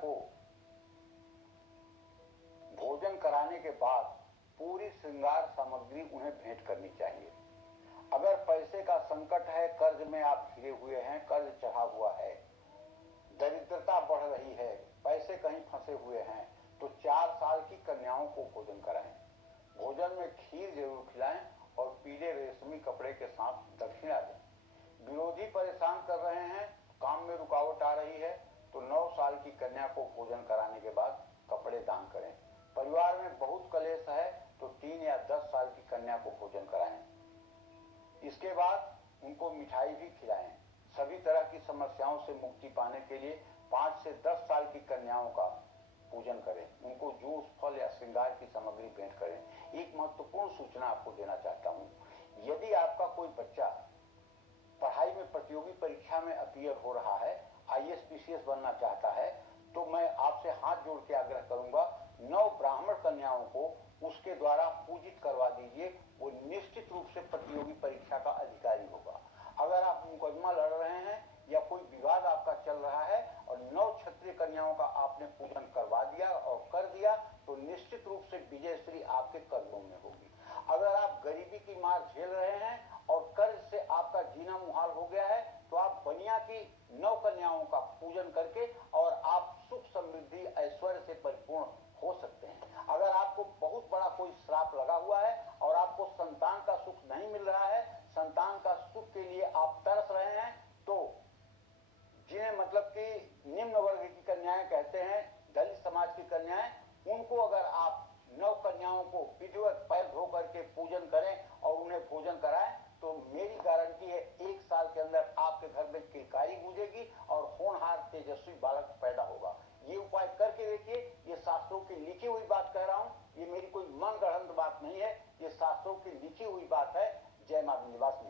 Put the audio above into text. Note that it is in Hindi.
को भोजन कराने के बाद पूरी श्रृंगार सामग्री उन्हें भेंट करनी चाहिए। अगर पैसे का संकट है, कर्ज में आप घिरे हुए हैं, कर्ज चढ़ा हुआ है, दरिद्रता बढ़ रही है, पैसे कहीं फंसे हुए हैं, तो 4 साल की कन्याओं को भोजन कराएं। भोजन में खीर जरूर खिलाएं और पीले रेशमी कपड़े के साथ दक्षिणा दें। विरोधी परेशान कर रहे हैं, काम में रुकावट आ रही है, तो 9 साल की कन्या को भोजन कराने के बाद कपड़े दान करें। परिवार में बहुत कलेश है तो 3 या 10 साल की कन्या को भोजन कराएं। इसके बाद उनको मिठाई भी खिलाएं। सभी तरह की समस्याओं से मुक्ति पाने के लिए 5 से 10 साल की कन्याओं का पूजन करें। उनको जूस, फल या श्रृंगार की सामग्री भेंट करें। एक महत्वपूर्ण सूचना आपको देना चाहता हूं, यदि आपका कोई बच्चा पढ़ाई में प्रतियोगी परीक्षा में अपीयर हो रहा है, IAS PCS बनना चाहता है, तो मैं आपसे हाथ जोड़ के आग्रह करूंगा, 9 ब्राह्मण कन्याओं को उसके द्वारा पूजित करवा दीजिए। वो निश्चित रूप से प्रतियोगी परीक्षा का अधिकारी होगा। अगर आप मुकदमा लड़ रहे हैं या कोई विवाद आपका चल रहा है और 9 क्षत्रिय कन्याओं का आपने पूजन करवा दिया और कर दिया, तो निश्चित रूप से विजयश्री आपके कदमों में होगी। अगर आप गरीबी की मार झेल रहे हैं और कर्ज से आपका जीना मुहाल हो गया है, तो आप बनिया की 9 कन्याओं का पूजन करके और आप सुख, समृद्धि, ऐश्वर्य से परिपूर्ण हो सकते हैं। अगर आपको बहुत बड़ा कोई श्राप लगा हुआ है और आपको संतान का सुख नहीं मिल रहा है, संतान का सुख के लिए आप तरस रहे हैं, तो जिन्हें मतलब कि निम्न वर्ग की कन्याएं कहते हैं, दलित समाज की कन्याएं, उनको अगर आप 9 कन्याओं को विधिवत पैर धो करके पूजन करें और उन्हें भोजन कराएं, तो मेरी गारंटी है 1 साल के अंदर आपके घर में किलकारी गूंजेगी और होनहार तेजस्वी बालक पैदा होगा। ये उपाय करके देखिए। ये शास्त्रों की लिखी हुई बात कह रहा हूं, ये मेरी कोई मन गढ़ंत बात नहीं है, ये शास्त्रों की लिखी हुई बात है। जय मां विंध्यवासिनी।